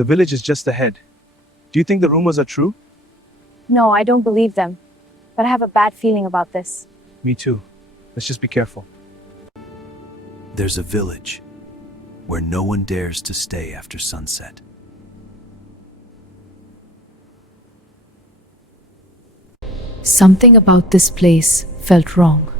The village is just ahead. Do you think the rumors are true? No, I don't believe them. But I have a bad feeling about this. Me too. Let's just be careful. There's a village where no one dares to stay after sunset. Something about this place felt wrong.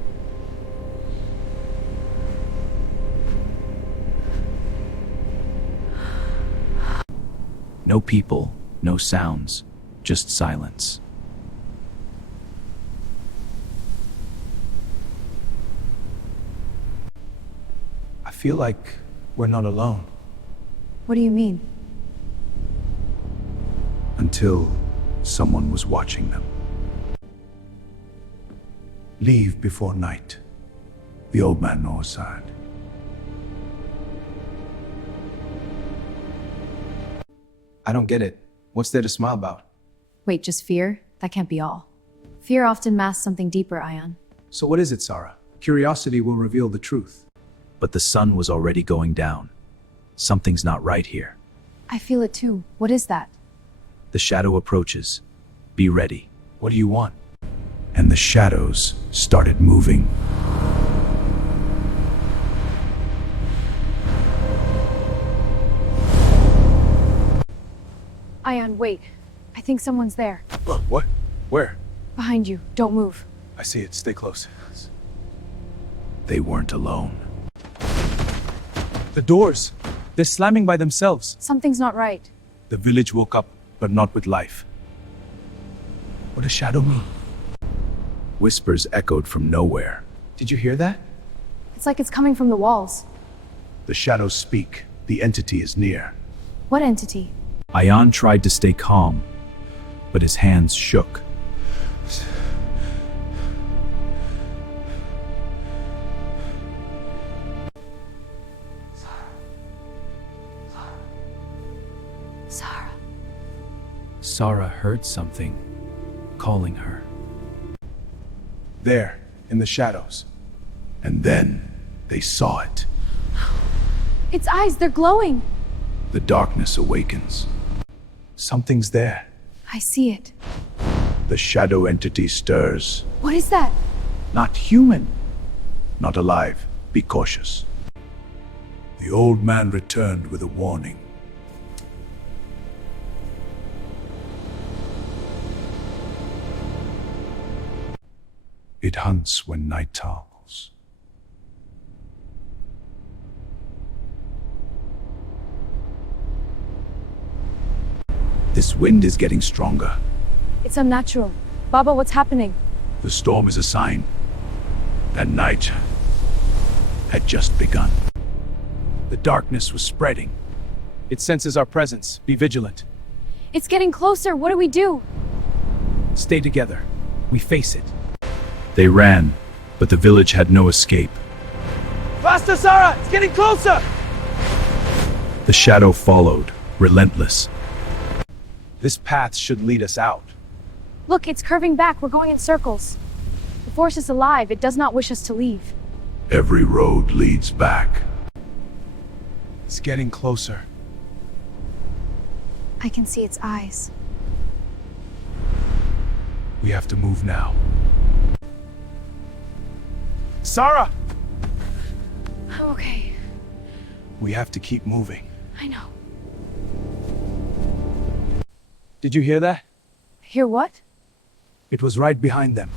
No people, no sounds, just silence. I feel like we're not alone. What do you mean? Until someone was watching them. Leave before night. The old man knows that. I don't get it. What's there to smile about? Wait, just fear? That can't be all. Fear often masks something deeper, Ayan. So what is it, Sarah? Curiosity will reveal the truth. But the sun was already going down. Something's not right here. I feel it too. What is that? The shadow approaches. Be ready. What do you want? And the shadows started moving. Ayan, wait. I think someone's there. What? Where? Behind you. Don't move. I see it. Stay close. They weren't alone. The doors. They're slamming by themselves. Something's not right. The village woke up, but not with life. What does shadow mean? Whispers echoed from nowhere. Did you hear that? It's like it's coming from the walls. The shadows speak. The entity is near. What entity? Ayan tried to stay calm, but his hands shook. Sarah. Sarah heard something calling her. There, in the shadows. And then they saw it. Its eyes, they're glowing. The darkness awakens. Something's there. I see it. The shadow entity stirs. What is that? Not human. Not alive. Be cautious. The old man returned with a warning. It hunts when night falls. This wind is getting stronger. It's unnatural. Baba, what's happening? The storm is a sign that night had just begun. The darkness was spreading. It senses our presence. Be vigilant. It's getting closer. What do we do? Stay together. We face it. They ran, but the village had no escape. Faster, Sarah! It's getting closer! The shadow followed, relentless. This path should lead us out. Look, it's curving back. We're going in circles. The force is alive. It does not wish us to leave. Every road leads back. It's getting closer. I can see its eyes. We have to move now. Sarah! I'm okay. We have to keep moving. I know. Did you hear that? Hear what? It was right behind them.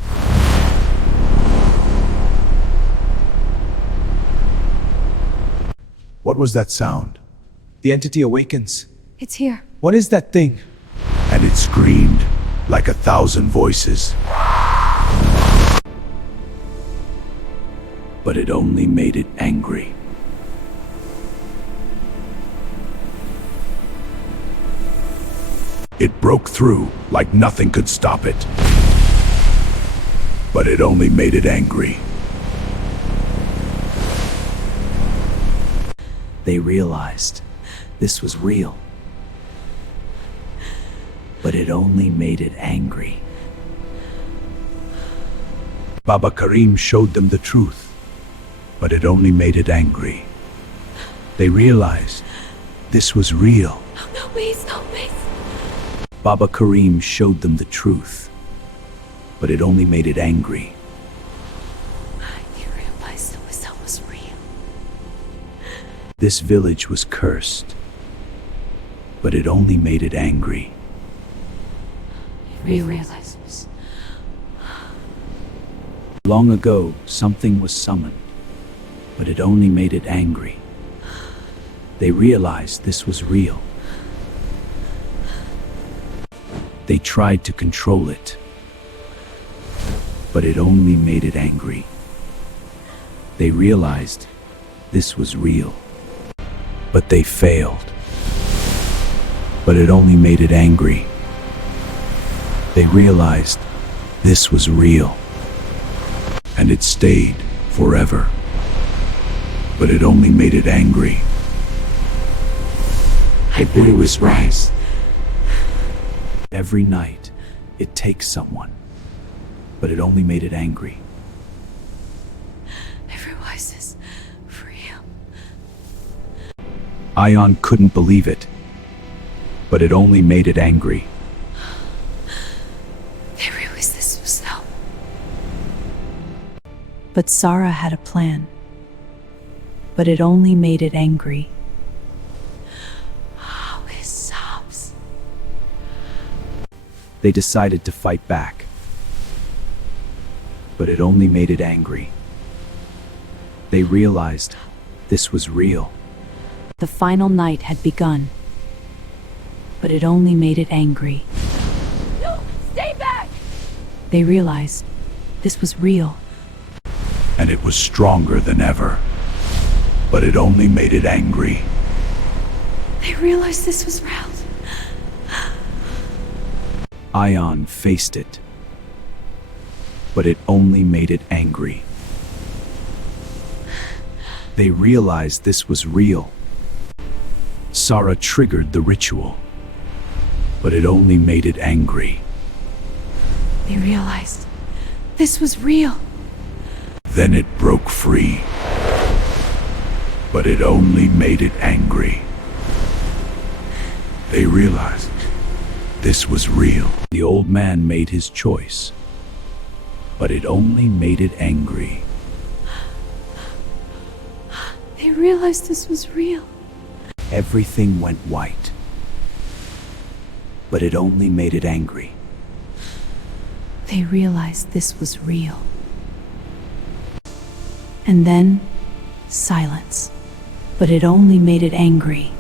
What was that sound? The entity awakens. It's here. What is that thing? And it screamed like 1,000 voices. But it only made it angry. It broke through like nothing could stop it. But it only made it angry. They realized this was real. But it only made it angry. Baba Karim showed them the truth, but it only made it angry. They realized this was real. Oh no, please, no, please. Baba Karim showed them the truth, but it only made it angry. You realize the wisdom was real. This village was cursed, but it only made it angry. You realize this. Long ago, something was summoned, but it only made it angry. They realized this was real. They tried to control it, but it only made it angry. They realized this was real, but they failed. But it only made it angry. They realized this was real, and it stayed forever. But it only made it angry. The boy was right. Every night, it takes someone, but it only made it angry. I realize this for real. Ion couldn't believe it, but it only made it angry. I realized this was them. But Sarah had a plan, but it only made it angry. Oh, his sobs. They decided to fight back, but it only made it angry. They realized this was real. The final night had begun, but it only made it angry. No, stay back! They realized this was real. And it was stronger than ever, but it only made it angry. I realized this was real. Ion faced it, but it only made it angry. They realized this was real. Sarah triggered the ritual, but it only made it angry. They realized this was real. Then it broke free, but it only made it angry. They realized this was real. The old man made his choice, but it only made it angry. They realized this was real. Everything went white, but it only made it angry. They realized this was real. And then, silence. But it only made it angry.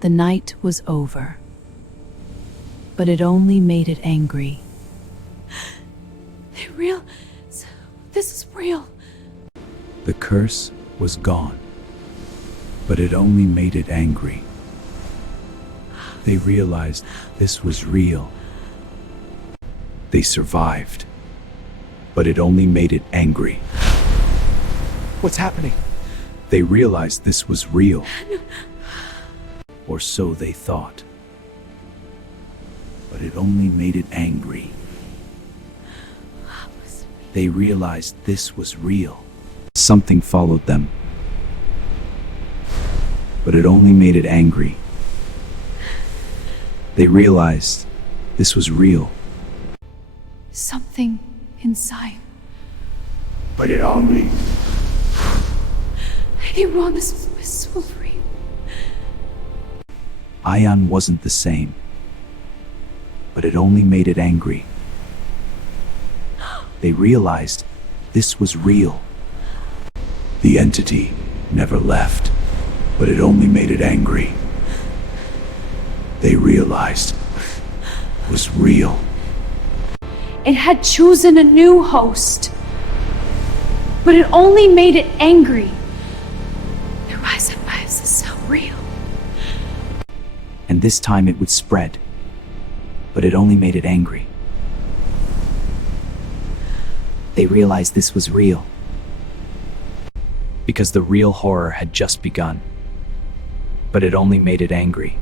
The night was over, but it only made it angry. They realized this is real. The curse was gone, but it only made it angry. They realized this was real. They survived, but it only made it angry. What's happening? They realized this was real. Or so they thought. But it only made it angry. They realized this was real. Something followed them. But it only made it angry. They realized this was real. Something inside. But it only I want this wistful real. Ion wasn't the same, but it only made it angry. They realized this was real. the entity never left, but it only made it angry. They realized it was real. It had chosen a new host, but it only made it angry. The rise of vibes is so real. And this time it would spread, but it only made it angry. They realized this was real, because the real horror had just begun, but it only made it angry.